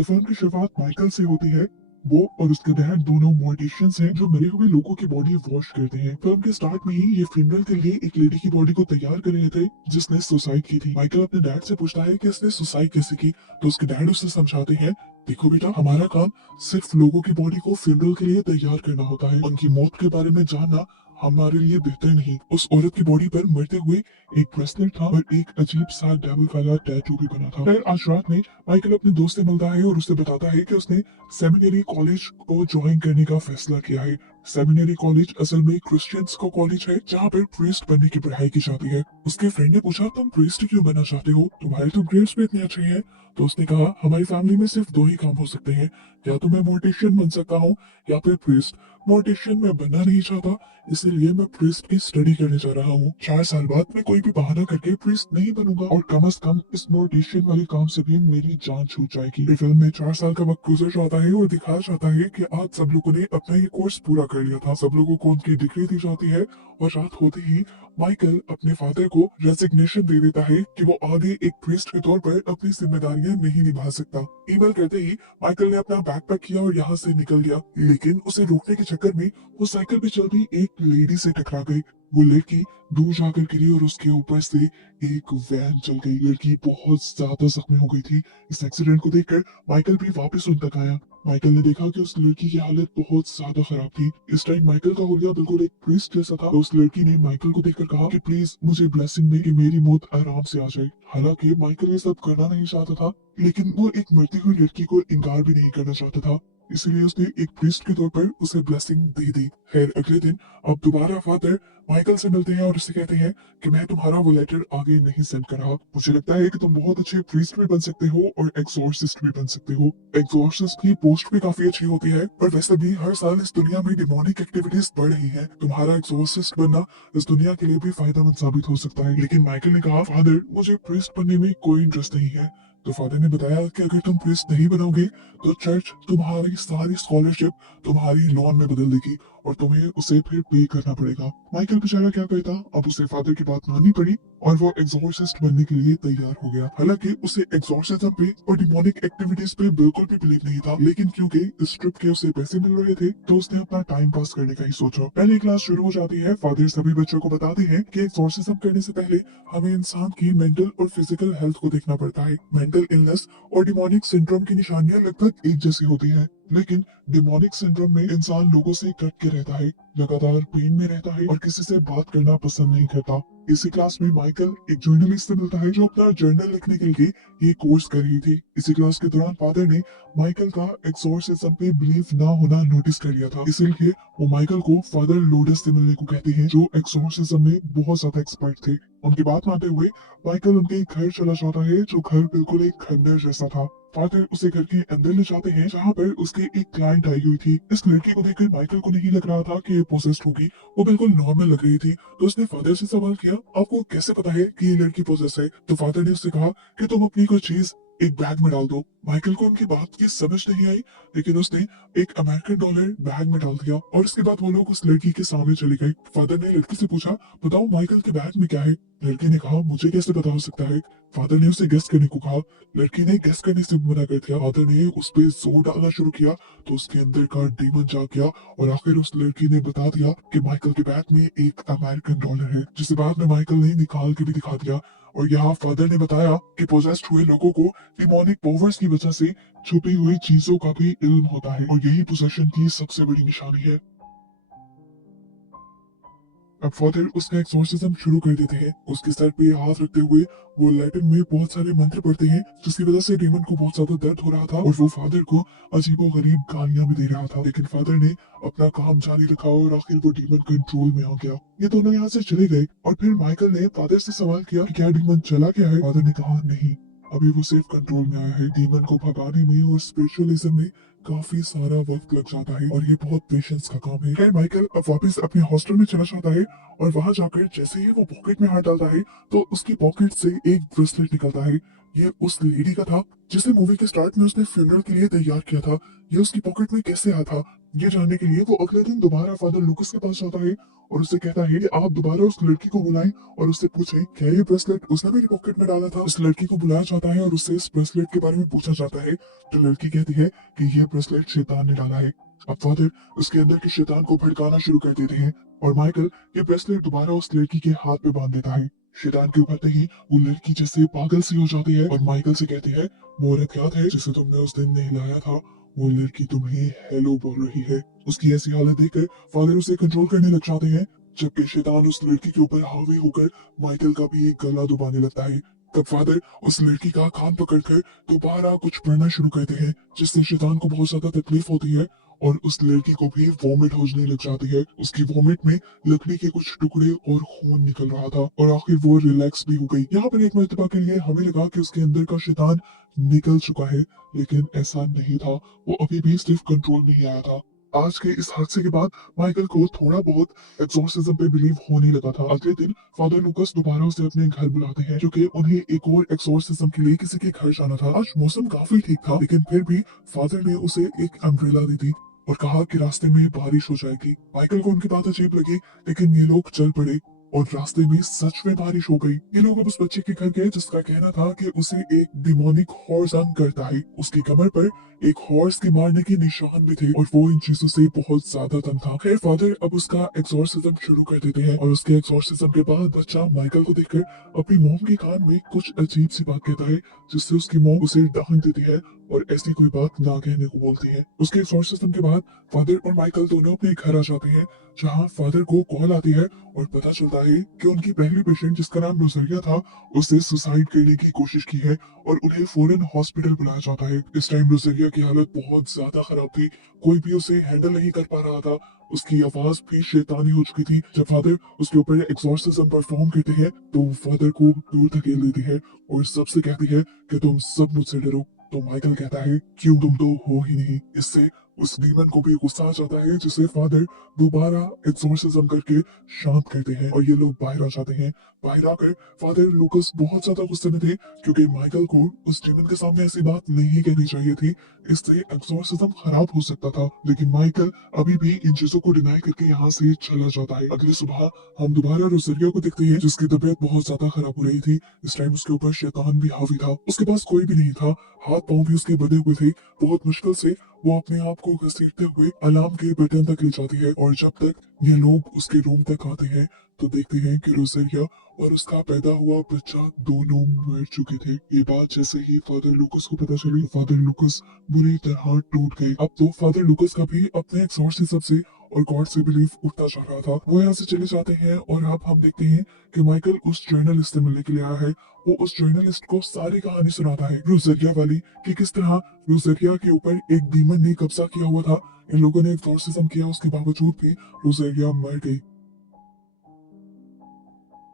तो फिल्म की शुरुआत माइकल से होती है। वो और उसके डैड दोनों मॉर्टिशियंस हैं जो मरे हुए लोगों की बॉडी वॉश करते हैं। फिल्म के स्टार्ट में ही ये फ्यूनरल के लिए एक लेडी की बॉडी को तैयार कर रहे थे जिसने सुसाइड की थी। माइकल अपने डैड से पूछता है कि इसने सुसाइड कैसे की, तो उसके डैड उसे समझाते हैं, देखो बेटा, हमारा काम सिर्फ लोगों की बॉडी को फ्यूनरल के लिए तैयार करना होता है, उनकी मौत के बारे में जानना हमारे लिए बेहतर नहीं। उस औरत की बॉडी पर मरते हुए एक ब्रेसलेट था और एक अजीब सा डेविल वाला टैटू भी बना था। फिर आज रात में माइकल अपने दोस्त से मिलता है और उसे बताता है कि उसने सेमिनरी कॉलेज को ज्वाइन करने का फैसला किया है। सेमिनरी कॉलेज असल में क्रिश्चियंस का कॉलेज है जहाँ पर प्रीस्ट बनने की पढ़ाई की जाती है। उसके फ्रेंड ने पूछा, तुम प्रीस्ट क्यों बनना चाहते हो, तुम्हारे तो ग्रेड्स भी इतने अच्छे हैं। तो उसने कहा, हमारी फैमिली में सिर्फ दो ही काम हो सकते हैं, या तो मैं मोर्टिशियन बन सकता हूँ या फिर प्रीस्ट। मोर्टिशियन मैं बनना नहीं चाहता, इसीलिए मैं प्रीस्ट की स्टडी करने जा रहा हूँ। 4 साल बाद मैं कोई भी बहाना करके प्रीस्ट नहीं बनूंगा और कम से कम इस मोर्टिशियन वाले काम से भी मेरी जान छूट जाएगी। फिर फिल्म में 4 साल का वक्त गुजर जाता है और दिखाया जाता है कि आज सब लोगों ने अपना ये कोर्स पूरा कर लिया था। सब लोगों को उनकी डिग्री दी जाती है और रात होते ही माइकल अपने फादर को रेजिग्नेशन दे देता है कि वो आगे एक प्रीस्ट के तौर पर अपनी जिम्मेदारियां नहीं निभा सकता। ईमेल करते ही माइकल ने अपना बैग पैक किया और यहाँ से निकल गया, लेकिन उसे रोकने के चक्कर में वो साइकिल पे चल रही एक लेडी से टकरा गई। वो लड़की दूर जाकर गिरी और उसके ऊपर से एक वैन चल गई। लड़की बहुत ज्यादा जख्मी हो गई थी। इस एक्सीडेंट को देखकर माइकल भी वापस उन तक आया। माइकल ने देखा कि उस लड़की की हालत बहुत ज्यादा खराब थी। इस टाइम माइकल का हुलिया बिल्कुल एक प्रीस्ट जैसा था। तो उस लड़की ने माइकल को देखकर कहा कि प्लीज मुझे ब्लेसिंग दे कि मेरी मौत आराम से आ जाए। हालांकि माइकल ये सब करना नहीं चाहता था, लेकिन वो एक मरती हुई लड़की को इनकार भी नहीं करना चाहता था, इसलिए उसने एक प्रीस्ट के तौर पर उसे ब्लेसिंग दे दी। खैर अगले दिन अब दोबारा फादर माइकल से मिलते हैं और उससे कहते हैं कि मैं तुम्हारा वो लेटर आगे नहीं सेंड कर रहा। मुझे लगता है कि तुम बहुत अच्छे प्रीस्ट भी बन सकते हो और एक्सोर्सिस्ट भी बन सकते हो। एक्सोर्सिस्ट की पोस्ट भी काफी अच्छी होती है, पर वैसे भी हर साल इस दुनिया में डिमोनिक एक्टिविटीज बढ़ रही है। तुम्हारा एक्सोर्सिस्ट बनना इस दुनिया के लिए भी फायदेमंद साबित हो सकता है। लेकिन माइकल ने कहा, फादर मुझे प्रीस्ट बनने में कोई इंटरेस्ट नहीं है। तो फादर ने बताया कि अगर तुम प्रीस्ट नहीं बनोगे तो चर्च तुम्हारी सारी स्कॉलरशिप तुम्हारी लोन में बदल देगी और तुम्हें उसे फिर पे करना पड़ेगा। माइकल बेचारा क्या करता, अब उसे फादर की बात माननी पड़ी और वो एक्सोर्सिस्ट बनने के लिए तैयार हो गया। हालांकि उसे एक्सोर्सिज्म पे और डिमोनिक एक्टिविटीज पे बिल्कुल भी बिलीव नहीं था, लेकिन क्योंकि इस ट्रिप के उसे पैसे मिल रहे थे तो उसने अपना टाइम पास करने का ही सोचा। पहली क्लास शुरू हो जाती है। फादर सभी बच्चों को बताते हैं कि एक्सोर्सिज्म करने से पहले हमें इंसान की मेंटल और फिजिकल हेल्थ को देखना पड़ता है। मेंटल इलनेस और डिमोनिक सिंड्रोम की निशानियां लगभग एक जैसी होती हैं, लेकिन डिमोनिक सिंड्रोम में इंसान लोगों से कट के रहता है, लगातार पेन में रहता है और किसी से बात करना पसंद नहीं करता। इसी क्लास में माइकल एक जर्नलिस्ट से मिलता है जो अपना जर्नल लिखने के लिए ये कोर्स कर रही थी। इसी क्लास के दौरान फादर ने माइकल का एक्सोर्सिज्म पे बिलीव ना होना नोटिस कर लिया था, इसीलिए वो माइकल को फादर लोडस से मिलने को कहते हैं जो एक्सोर्सिज्म में बहुत ज्यादा एक्सपर्ट थे। उनकी बात मानते हुए माइकल उनके घर चला जाता है, जो घर बिल्कुल एक खंडर जैसा था। फादर उसे घर के अंदर ले जाते हैं जहाँ पर उसके एक क्लाइंट आई हुई थी। इस लड़की को देखकर माइकल को नहीं लग रहा था कि ये पोसेस्ड होगी, वो बिल्कुल नॉर्मल लग रही थी। तो उसने फादर से सवाल किया, आपको कैसे पता है कि ये लड़की पोसेस है? तो फादर ने उससे कहा कि तुम अपनी कोई चीज एक बैग में डाल दो। माइकल को उनकी बात की समझ नहीं आई, लेकिन उसने एक अमेरिकन डॉलर बैग में डाल दिया और इसके बाद वो लोग उस लड़की के सामने चले गए। फादर ने लड़की से पूछा, बताओ माइकल के बैग में क्या है? लड़की ने कहा, मुझे कैसे पता हो सकता है? फादर ने उसे गेस करने को कहा। लड़की ने गेस करने से मना कर दिया। फादर ने उस पे जोर डालना शुरू किया तो उसके अंदर का डीमन जाग गया और आखिर उस लड़की ने बता दिया कि माइकल के बैग में एक अमेरिकन डॉलर है, जिसे बाद में माइकल ने निकाल के भी दिखा दिया। और यहाँ फादर ने बताया कि पोजेस्ड हुए लोगों को डिमोनिक पावर्स की वजह से छुपी हुई चीजों का भी इल्म होता है और यही पोजेशन की सबसे बड़ी निशानी है। अब फादर उसका एक्सोर्सिज्म शुरू कर देते हैं। उसके सर पे हाथ रखते हुए वो लैटिन में बहुत सारे मंत्र पढ़ते हैं, जिसकी वजह से डेमन को बहुत ज्यादा दर्द हो रहा था और वो फादर को अजीबो गरीब गालियां भी दे रहा था। लेकिन फादर ने अपना काम जारी रखा और आखिर वो डीमन कंट्रोल में आ गया। ये दोनों यहाँ से चले गए और फिर माइकल ने फादर से सवाल किया कि क्या डीमन चला गया है? फादर ने कहा, नहीं, अभी वो सिर्फ कंट्रोल में आया है। डीमन को भगाने में और स्पिरिचुअलिज्म में काफी सारा वक्त लग जाता है और ये बहुत पेशेंस का काम है। खैर माइकल अब वापस अपने हॉस्टल में चला जाता है और वहां जाकर जैसे ही वो पॉकेट में हाथ डालता है तो उसकी पॉकेट से एक ब्रेसलेट निकलता है। ये उस लेडी का था जिसे मूवी के स्टार्ट में उसने फ्यूनरल के लिए तैयार किया था। ये उसकी पॉकेट में कैसे आया था? ये जानने के लिए वो अगले दिन दोबारा फादर लूकस के पास जाता है और उससे कहता है कि आप दोबारा उस लड़की को बुलाएं और उससे पूछें क्या ये ब्रेसलेट उसने मेरी पॉकेट में डाला था। उस लड़की को बुलाया जाता है और उससे इस ब्रेसलेट के बारे में पूछा जाता है, तो लड़की कहती है कि यह ब्रेसलेट शैतान ने डाला है। अब फादर उसके अंदर के शैतान को भड़काना शुरू कर देते हैं और माइकल ये ब्रेसलेट दोबारा उस लड़की के हाथ में बांध देता है। शैतान के ऊपर ही वो लड़की जैसे पागल सी हो जाती है और माइकल से कहती है, वो औरत याद है जिसे तुमने उस दिन नहीं लाया था, वो लड़की तुम्हें हेलो बोल रही है। उसकी ऐसी हालत देखकर फादर उसे कंट्रोल करने लग जाते हैं, जबकि शैतान उस लड़की के ऊपर हावी होकर माइकल का भी गला दबाने लगता है। तब फादर उस लड़की का कान पकड़कर दोबारा कुछ पढ़ना शुरू करते हैं, जिससे शैतान को बहुत ज्यादा तकलीफ होती है और उस लड़की को भी वॉमिट होने लग जाती है। उसकी वॉमिट में लकड़ी के कुछ टुकड़े और खून निकल रहा था और आखिर वो रिलैक्स भी हो गई। यहाँ पर एक मर्तबा के लिए हमें लगा कि उसके अंदर का शैतान निकल चुका है, लेकिन ऐसा नहीं था। वो अभी भी सिर्फ कंट्रोल नहीं आया था। आज के इस हादसे के बाद माइकल को थोड़ा बहुत एक्सोर्सिज्म पे बिलीव होने लगा था। अगले दिन फादर लूकस दोबारा उसे अपने घर बुलाते हैं, क्योंकि उन्हें एक और एक्सोर्सिज्म के लिए किसी के घर जाना था। आज मौसम काफी ठीक था, लेकिन फिर भी फादर ने उसे एक अम्ब्रेला दी थी और कहा कि रास्ते में बारिश हो जाएगी। माइकल को उनकी बात अजीब लगी, लेकिन ये लोग चल पड़े और रास्ते में सच में बारिश हो गई। ये लोग अब उस बच्चे के घर गए जिसका कहना था कि उसे एक डिमोनिक हॉर्स तंग करता है। उसकी कमर पर एक हॉर्स के मारने के निशान भी थे और वो इन चीजों से बहुत ज्यादा तंग था। खैर फादर अब उसका एक्सोर्सिज्म शुरू कर देते हैं और उसके एक्सोर्सिज्म के बाद बच्चा माइकल को देखकर अपनी मॉम के कान में कुछ अजीब सी बात कहता है, जिससे उसकी मॉम उसे डांट देती है और ऐसी कोई बात ना कहने को बोलती है। उसके एक्सोर्सिज्म के बाद फादर और माइकल दोनों अपने घर आ जाते हैं, जहाँ फादर को कॉल आती है और पता चलता है कि उनकी पहली पेशेंट जिसका नाम रोजरिया था, उसने सुसाइड करने की कोशिश की है और उन्हें फौरन हॉस्पिटल बुलाया जाता है। इस टाइम रोजरिया की हालत बहुत ज्यादा खराब थी, कोई भी उसे हैंडल नहीं कर पा रहा था। उसकी आवाज भी शैतानी हो चुकी थी। जब फादर उसके ऊपर एक्सोर्सिज्म परफॉर्म करते हैं तो फादर को दूर धकेल देती है और सबसे कहती है कि तुम सब मुझसे डरो। तो माइकल कहता है, क्यों, तुम तो हो ही नहीं। इससे उस डीमन को भी गुस्सा आ जाता है, जिसे फादर दोबारा एक्सोर्सिज्म करके शांत करते हैं और ये लोग बाहर आ जाते हैं। बाहर आकर फादर लूकस बहुत ज्यादा गुस्से में थे, क्योंकि माइकल को उस डीमन के सामने ऐसी बात नहीं कहनी चाहिए थी। इससे एक्सोर्सिज्म खराब हो सकता था, लेकिन माइकल अभी भी इन चीजों को डिनाई करके यहाँ से चला जाता है। अगली सुबह हम दोबारा रोजरिया को देखते हैं, जिसकी तबीयत बहुत ज्यादा खराब हो रही थी। इस टाइम उसके ऊपर शैतान भी हावी था। उसके पास कोई भी नहीं था, हाथ पांव भी उसके बंधे हुए थे। बहुत मुश्किल से वो अपने आप को घसीटते हुए अलार्म के बटन तक ले जाती है और जब तक ये लोग उसके रूम तक आते हैं तो देखते हैं कि रोजरिया और उसका पैदा हुआ बच्चा दोनों मर चुके थे। ये बात जैसे ही फादर लूकस को पता चली, फादर लूकस बुरी तरह टूट गए। अब तो फादर लूकस का भी अपने एक्सोर्सिज्म से और गॉड से बिलीफ उठता जा रहा था। वो यहाँ से चले जाते हैं और अब हम देखते हैं कि माइकल उस जर्नलिस्ट से मिलने के लिए आया है। वो उस जर्नलिस्ट को सारी कहानी सुनाता है रोजरिया वाली, कि किस तरह रोजरिया के ऊपर एक डीमन ने कब्जा किया हुआ था। इन लोगों ने एक्सोर्सिज्म किया, उसके बावजूद भी रोजरिया मर गई।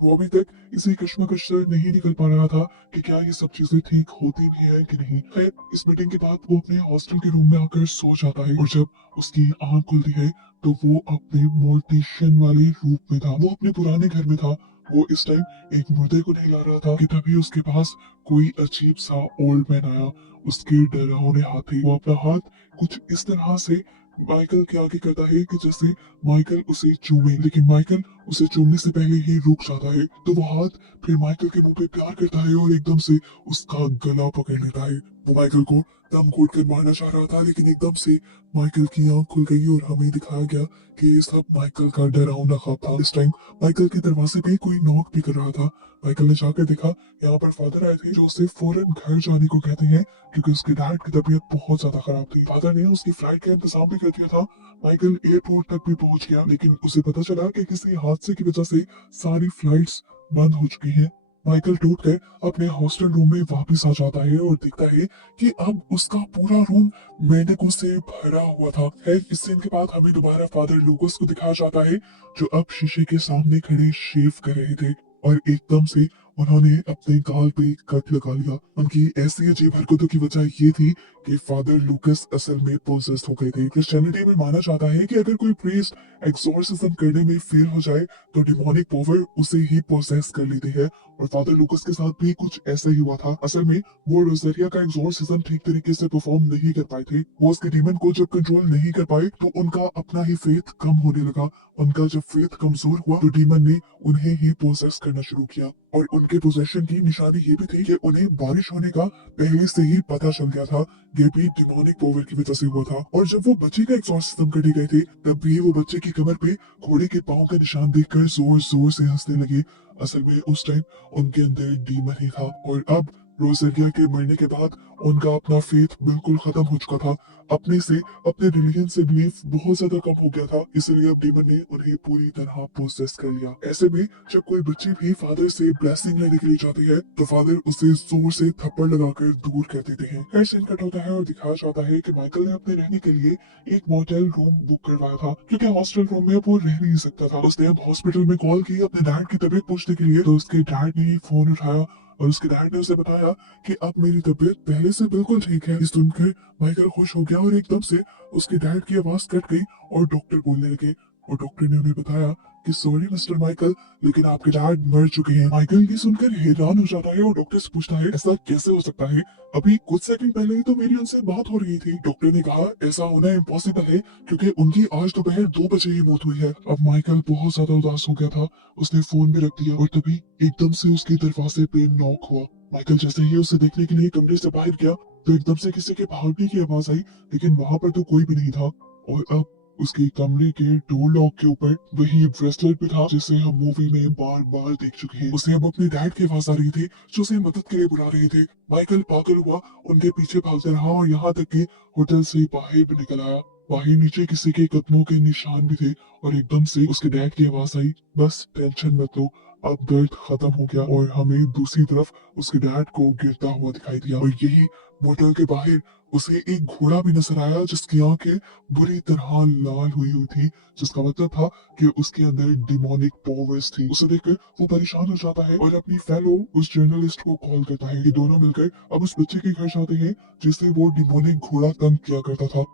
वो अभी तक इसी कश्मकश से नहीं निकल पा रहा था कि क्या ये सब चीजें ठीक होती भी है कि नहीं। खैर इस मीटिंग के बाद वो अपने हॉस्टल के रूम में आकर सो जाता है और जब उसकी आंख खुलती है तो वो अपने मोर्टिशियन वाले रूप में था। वो अपने पुराने घर में था। वो इस टाइम एक मुर्दे को नहीं ला रहा था कि तभी उसके पास कोई अजीब सा ओल्ड मैन आया। उसके डरावने हाथ थे। वो अपना हाथ कुछ इस तरह से माइकल के आगे करता है कि जैसे माइकल उसे चूमे, लेकिन माइकल उसे चूमने से पहले ही रुक जाता है। तो वो हाथ फिर माइकल के मुंह पे प्यार करता है और एकदम से उसका गला पकड़ लेता है। वो माइकल को दम घोट कर मारना चाह रहा था, लेकिन एकदम से माइकल की आंख खुल गई और हमें दिखाया गया कि ये सब माइकल का डरावना ख्वाब था। इस टाइम माइकल के दरवाजे पे कोई नॉक भी कर रहा था। माइकल ने जाकर देखा, यहाँ पर फादर आए थे जो उसे फौरन घर जाने को कहते हैं, क्योंकि उसके डैड की तबीयत बहुत ज्यादा खराब थी। फादर ने उसकी फ्लाइट का इंतजाम भी कर दिया था। माइकल एयरपोर्ट तक भी पहुंच गया, लेकिन उसे पता चला कि किसी हादसे की वजह से सारी फ्लाइट्स बंद हो चुकी हैं। माइकल टूट कर अपने हॉस्टल रूम में वापस आ जाता है और देखता है कि अब उसका पूरा रूम मेंढकों से भरा हुआ था। खैर इस सीन के बाद हमें दोबारा फादर लूकस को दिखाया जाता है, जो अब शीशे के सामने खड़े शेव कर रहे थे और एकदम से उन्होंने अपने गाल पे कट लगा लिया। उनकी ऐसी अजीब हरकतों की वजह ये थी कि फादर लूकस असल में पोजेस्ड हो गए थे। क्रिश्चियनिटी में माना जाता है कि अगर कोई प्रीस्ट एक्सोर्सिज्म करने में फेल हो जाए तो डिमोनिक पावर उसे ही पोजेस कर लेती है, और फादर लूकस के साथ भी कुछ ऐसा ही हुआ था। असल में वो रोजेरिया का एक्सोर्सिज्म ठीक तरीके से परफॉर्म नहीं कर पाए थे। वो उसके डीमन को जब कंट्रोल नहीं कर पाए तो उनका अपना ही फेथ कम होने लगा। उनका जब फेथ कमजोर हुआ तो डीमन ने उन्हें ही पोजेस करना शुरू किया, और उनके पोजेशन की निशानी ये भी थी कि उन्हें बारिश होने का पहले से ही पता चल गया था। ये भी डिमोनिक पावर की वजह से हुआ था। और जब वो बच्चे का एक्सोर्सिज्म करने गए थे तब भी वो बच्चे की कमर पे घोड़े के पाँव का निशान देखकर जोर जोर से हंसने लगे। असल में उस टाइम उनके अंदर डीमन ही था, और अब रोजेरिया के मरने के बाद उनका अपना फेथ बिल्कुल खत्म हो चुका था। अपने रिलीजन से बिलीफ बहुत ज्यादा कम हो गया था, इसलिए अब डीमन ने उन्हें पूरी तरह पोसेस कर लिया। ऐसे में जब कोई बच्ची भी फादर से ब्लेसिंग लेने के लिए जाती है तो फादर उसे जोर से थप्पड़ लगाकर दूर कर देते हैं। फिर सीन कट होता है और दिखाया जाता है कि माइकल ने अपने रहने के लिए एक मोटेल रूम बुक करवाया था, क्योंकि हॉस्टल रूम में वो रह नहीं सकता था। उसने अब हॉस्पिटल में कॉल की अपने डैड की तबीयत पूछने के लिए, तो उसके डैड ने फोन उठाया और उसके डैड ने उसे बताया कि अब मेरी तबीयत पहले से बिल्कुल ठीक है। ये सुनकर माइकल खुश हो गया और एकदम से उसके डैड की आवाज कट गई और डॉक्टर बोलने लगे, और डॉक्टर ने उन्हें बताया कि सॉरी मिस्टर माइकल, लेकिन आपके डैड मर चुके हैं। माइकल ये सुनकर हैरान हो जाता है और डॉक्टर से पूछता है ऐसा कैसे हो सकता है, अभी कुछ सेकंड पहले ही तो मेरी उनसे बात हो रही थी। डॉक्टर ने कहा ऐसा होना इम्पॉसिबल है क्योंकि उनकी आज दोपहर 2 बजे ही मौत हुई है। अब माइकल बहुत ज्यादा उदास हो गया था, उसने फोन भी रख दिया और तभी एकदम से उसके दरवाजे पे नॉक हुआ। माइकल जैसे ही उसे देखने के लिए कमरे से बाहर गया तो एकदम से किसी के भागने की आवाज आई, लेकिन वहां पर तो कोई भी नहीं था। और अब उसके कमरे के डोर लॉक के ऊपर वही ब्रेसलेट भी था जिसे हम मूवी में बार बार देख चुके हैं। उसे अब अपने डैड की आवाज आ रही थी जो उसे मदद के लिए बुला रहे थे। माइकल पागल हुआ, उनके पीछे भागता रहा और यहाँ तक कि होटल से बाहर भी निकल आया। बाहर नीचे किसी के कदमों के निशान भी थे और एकदम से उसके डैड की आवाज आई, बस टेंशन मत लो, अब दर्द खत्म हो गया। और हमें दूसरी तरफ उसके डैड को गिरता हुआ दिखाई दिया, और यही मोटर के बाहर उसे एक घोड़ा भी नजर आया जिसकी आंखें बुरी तरह लाल हुई थी, जिसका मतलब था कि उसके अंदर डिमोनिक पावर्स थी। उसे देखकर वो परेशान हो जाता है और अपनी फेलो उस जर्नलिस्ट को कॉल करता है। ये दोनों मिलकर अब उस बच्चे के घर जाते हैं जिसे वो डिमोनिक घोड़ा तंग किया करता था।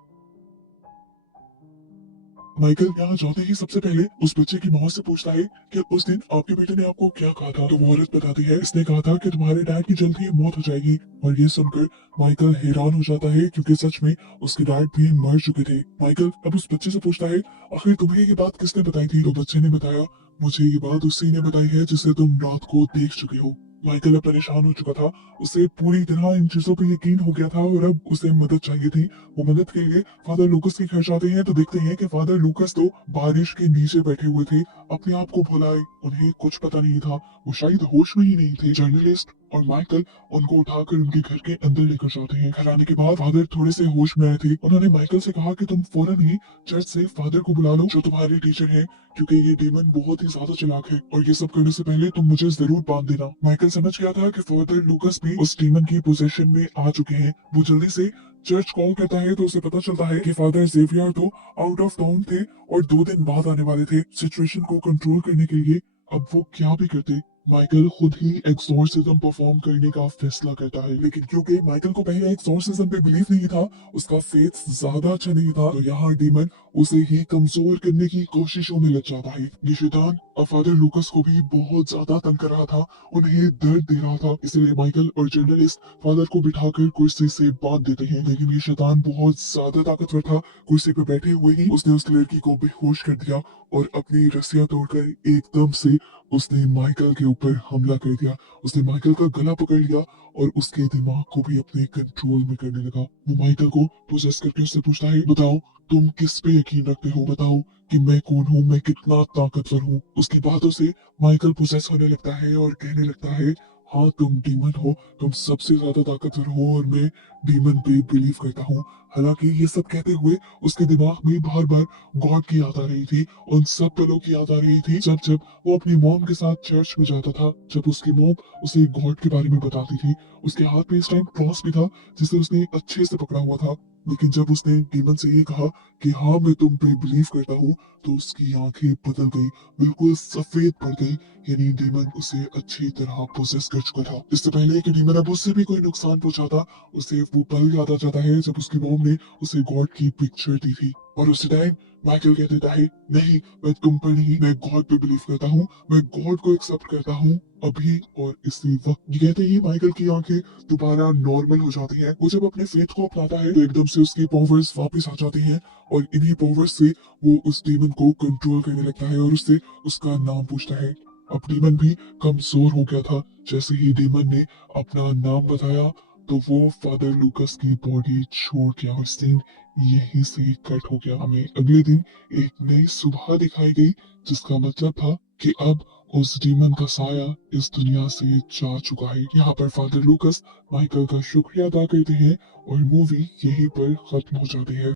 माइकल यहाँ जाते ही सबसे पहले उस बच्चे की माँ से पूछता है कि उस दिन आपके बेटे ने आपको क्या कहा था। तो वो औरत बताती है इसने कहा था कि तुम्हारे डैड की जल्द ही मौत हो जाएगी। और ये सुनकर माइकल हैरान हो जाता है क्योंकि सच में उसके डैड भी मर चुके थे। माइकल अब उस बच्चे से पूछता है आखिर तुम्हें ये बात किसने बताई थी। तो बच्चे ने बताया मुझे ये बात उसी ने बताई है जिसे तुम रात को देख चुके हो। माइकल अब परेशान हो चुका था, उसे पूरी तरह इन चीजों पर यकीन हो गया था और अब उसे मदद चाहिए थी। वो मदद के लिए फादर लूकस के घर जाते हैं तो देखते हैं कि फादर लूकस तो बारिश के नीचे बैठे हुए थे, अपने आप को भुलाए। उन्हें कुछ पता नहीं था, वो शायद होश में ही नहीं थे। जर्नलिस्ट और माइकल उनको उठाकर उनके घर के अंदर लेकर जाते हैं। घर आने के बाद फादर थोड़े से होश में आए थे। उन्होंने माइकल से कहा कि तुम फौरन ही चर्च से फादर को बुला लो जो तुम्हारे टीचर हैं, क्योंकि ये डीमन बहुत ही ज्यादा चालाक है और ये सब करने से पहले तुम मुझे जरूर बांध देना। माइकल समझ गया था कि फादर लूकस भी उस डीमन की पोजीशन में आ चुके हैं। वो जल्दी से चर्च कॉल करता है तो उसे पता चलता है कि फादर जेवियर तो आउट ऑफ टाउन थे और 2 दिन बाद आने वाले थे। सिचुएशन को कंट्रोल करने के लिए अब वो क्या भी करते, माइकल खुद ही एक्सोर्सिज्म परफॉर्म करने का फैसला करता है। लेकिन क्योंकि माइकल को पहले एक्सोर्सिज्म पे बिलीव नहीं था, उसका फेथ ज्यादा अच्छा नहीं था, तो यहाँ डीमन उसे ही कमजोर करने की कोशिशों में लग जाता है। ये शैतान अब फादर लूकस को भी बहुत ज्यादा तंग कर रहा था, उन्हें दर्द दे रहा था, इसलिए माइकल और जर्नलिस्ट फादर को बिठाकर कुर्सी से बांध देते हैं। लेकिन ये शैतान बहुत ज्यादा ताकतवर था, कुर्सी पर बैठे हुए ही उसने उस लड़की को बेहोश कर दिया और अपनी रस्सियां तोड़कर एकदम से उसने माइकल के ऊपर हमला कर दिया। उसने माइकल का गला पकड़ लिया और उसके दिमाग को भी अपने कंट्रोल में करने लगा। वो माइकल को पोजेस करके उससे पूछता है बताओ तुम किस पे यकीन रखते हो, बताओ कि मैं कौन हूँ, मैं कितना ताकतवर हूँ। उसकी बातों से माइकल पोजेस होने लगता है और कहने लगता है हाँ तुम डीमन हो, तुम सबसे ज्यादा ताकतवर हो और मैं डीमन पे बिलीव करता हूँ। हालांकि ये सब कहते हुए उसके दिमाग में बार बार गॉड की याद आ रही थी, उन सब पलों की याद आ रही थी जब जब वो अपनी मॉम के साथ चर्च में जाता था, जब उसकी मॉम उसे गॉड के बारे में बताती थी। उसके हाथ में इस टाइम क्रॉस भी था जिसे उसने अच्छे से पकड़ा हुआ था। लेकिन जब उसने डीमन से ये कहा कि हाँ मैं तुम पे बिलीव करता हूँ, तो उसकी आंखें बदल गई, बिल्कुल सफेद पड़ गई। यानी डीमन उसे अच्छी तरह पोसेस कर चुका था। इससे पहले कि डीमन अब उससे भी कोई नुकसान पहुंचाता, उसे वो पल याद आ जाता है जब उसकी मॉम ने उसे गॉड की पिक्चर दी थी। और उसी टाइम माइकल कह देता है, नहीं मैं तुम पर नहीं, मैं गॉड पे बिलीव करता हूँ, मैं गॉड को एक्सेप्ट करता हूँ अभी और इसी वक्त। ये कहते ही माइकल की आंखें दोबारा नॉर्मल हो जाती हैं। वो जब अपने फेथ को अपनाता है तो एकदम से उसकी पावर्स वापस आ जाती हैं, और इन्हीं पावर्स से वो उस डीमन को कंट्रोल करने लगता है और उससे उसका नाम पूछता है। अब डीमन भी कमजोर हो गया था। जैसे ही डीमन ने अपना नाम बताया तो वो फादर लूकस की बॉडी छोड़ गया और सीन यहीं से कट हो गया। हमें अगले दिन एक नई सुबह दिखाई गई, जिसका मतलब था कि अब उस डीमन का साया इस दुनिया से जा चुका है। यहाँ पर फादर लूकस माइकल का शुक्रिया अदा करते हैं और मूवी यहीं पर खत्म हो जाती है।